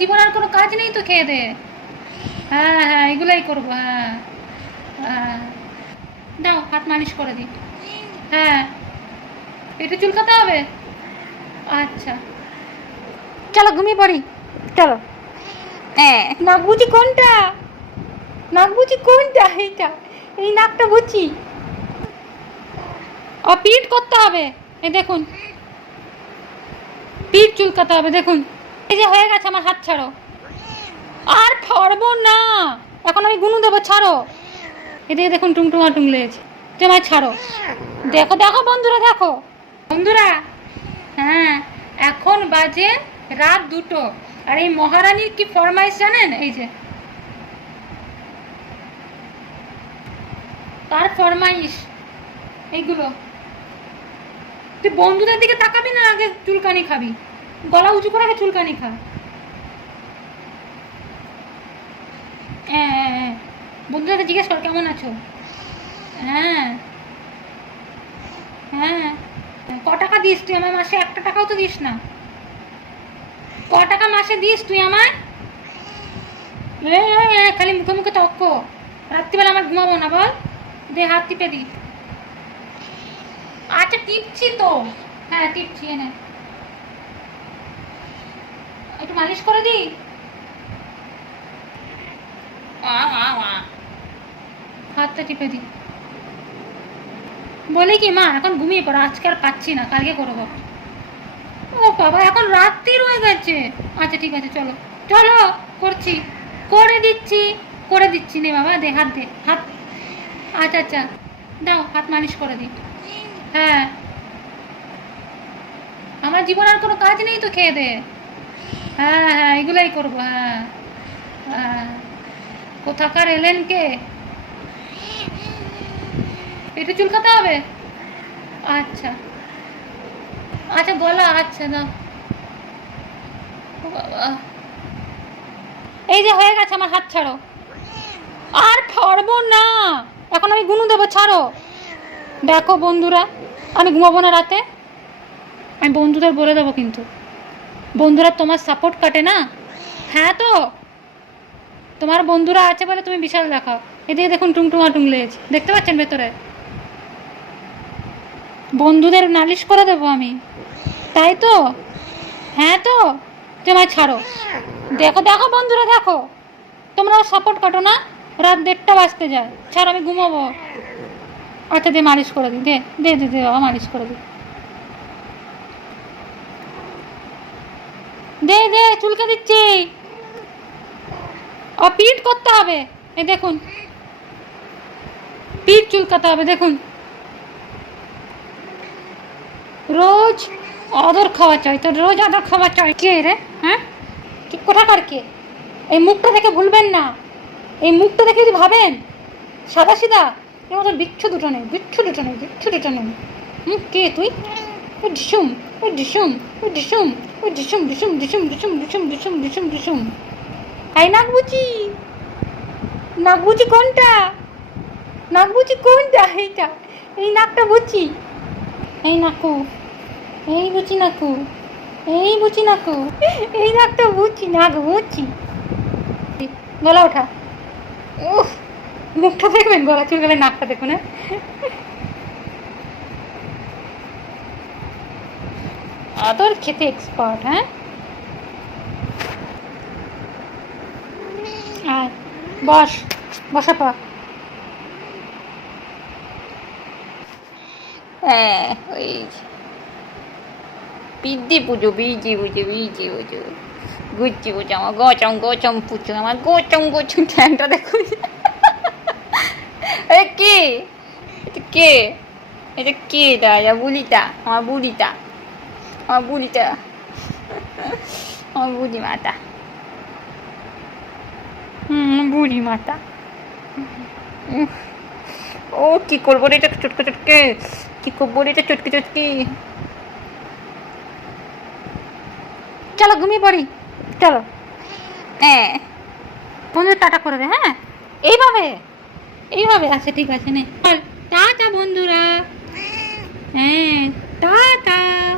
জীবন আর কোনো কাজ নেই তো খেয়ে দে। হ্যাঁ হ্যাঁ এগুলাই করব হ্যাঁ হ্যাঁ। দাও, হাত মালিশ করে দিই। হ্যাঁ। একটু চুলকাতে হবে? আচ্ছা। চলো, ঘুমিয়ে পড়ি। চলো। হ্যাঁ। নাক বুঝি কোনটা? নাক বুঝি কোনটা এইটা? এই নাকটা বুঝি ও করতে হবে। এই দেখুন। পিঠ চুলকাতে হবে, দেখুন। এই যে হয়ে গেছে আমার হাত ছাড়ো। আর না। এখন আমি গুনু দেবো, ছাড়ো। এদিকে দেখুন টুংটুমা ছাড়ো। দেখো দেখো বন্ধুরা দেখো। বন্ধুরা হ্যাঁ এখন বাজে রাত দুটো। আর এই মহারানীর কি ফরমাইশ জানেন? এই যে। তার ফরমাইশ। এইগুলো। তুই বন্ধুদের দিকে তাকাবি না, আগে চুলকানি খাবি। গলা উঁচু করে চুলকানি খা। হ্যাঁ, হ্যাঁ। জিজ্ঞেস কর কেমন আছো? হ্যাঁ। হ্যাঁ। ক টাকা দিস তুই আমার মাসে? একটা টাকাও তো দিস না। ক টাকা মাসে দিস তুই এ, খালি মুখে মুখে তক্ক। রাত্রিবেলা আমার ঘুমাবো না বল। দে হাত টিপে দি। আচ্ছা টিপছি তো। হ্যাঁ টিপছি এনে। মালিশ করে দি হাতটা টিপে দি বলে কি মা এখন ঘুমিয়ে পড়ো আজকে আর পাচ্ছি না কালকে করব। ও বাবা এখন রাত্রি রয়ে গেছে। আচ্ছা ঠিক আছে চলো। চলো করছি। করে দিচ্ছি করে দিচ্ছি নে বাবা দে হাত দে হাত। আচ্ছা আচ্ছা দাও হাত মালিশ করে দিই। হ্যাঁ। আমার জীবন আর কোনো কাজ নেই তো খেয়ে দে। হ্যাঁ হ্যাঁ এগুলাই করব হ্যাঁ হ্যাঁ। কোথাকার এলেন কে? একটু চুলকাতে হবে? আচ্ছা। আচ্ছা গলা আচ্ছা দাও। এই যে হয়ে গেছে আমার হাত, ছাড়ো। আর ছাড়বো না। এখন আমি গুনু দেবো, ছাড়ো। দেখো বন্ধুরা, আমি ঘুমাবো না রাতে? আমি বন্ধুদের বলে দেবো কিন্তু। বন্ধুরা, তোমার সাপোর্ট কাটে না? হ্যাঁ তো? তোমার বন্ধুরা আছে বলে তুমি বিশাল দেখাও। এদিকে দেখুন টুংটুমা টুংলেজ দেখতে পাচ্ছেন ভেতরে? বন্ধুদের নালিশ করে দেবো আমি। তাই তো? হ্যাঁ তো? তোমায় ছাড়ো। দেখো দেখো বন্ধুরা, দেখো। তোমরাও সাপোর্ট কাটো না। রাত দেড়টা বাজতে যায়। ছাড়ো, আমি ঘুমাবো। আচ্ছা দে, মালিশ করে দিই। দে দে দে দে, বাবা, মালিশ করে দিই। দে দে, চুলকে দিচ্ছি। ও, পিঠ করতে হবে। এই দেখুন। পিঠ চুলকাতে হবে, দেখুন। রোজ আদর খাওয়া চাই তো রোজ আদর খাওয়া চাই। কে রে? হ্যাঁ? কি কোথাকার কে? এই মুখটা দেখে ভুলবেন না। এই মুখটা দেখে যদি ভাবেন, সাদা সিধা, এর মতো বিচ্ছু দুটো নেই, বিচ্ছু দুটো নেই, বিচ্ছু দুটো নেই। হুম কে তুই? ডিসুম ও ডিসুম ও ডিসুম ও ডিসুম ডিসুম ডিসুম ডিসুম ডিসুম ডিসুম ডিসুম ডিসুম বুঝি নাক বুঝি কোনটা নাক বুঝি কোনটা এইটা এই নাকটা বুঝি এই নাকু এই বুঝি নাকু এই বুঝি নাকু এই নাকটা বুঝি নাক বুঝি গলা ওঠা উফ মুখটা দেখবেন গলা চুল গেলে নাকটা দেখুন হ্যাঁ আদর খেতে এক্সপার্ট হ্যাঁ? আয় বস, বসা পা হ্যাঁ বিদ্যি পুজো, বিজি পুজো বিজি পুজো। গুচ্ছি পুজো, আমার গচম গচম পুজো, আমার গচম গচম ঠ্যাংটা দেখুন এ কে? এটা কে? এটা কে এটা বুড়িটা, আমার বুড়িটা। আমার বুড়িটা আমার বুড়ি মাতা হুম বুড়ি মাতা ও কি করব রে এটা চটকে চটকে। কি করব রে এটা চটকে চটকে। চলো, ঘুমিয়ে পড়ি। চলো। হ্যাঁ। বন্ধু, টাটা করে দে হ্যাঁ? এইভাবে? এইভাবে? আচ্ছা ঠিক আছে, নে। টাটা, বন্ধুরা। হ্যাঁ টাটা।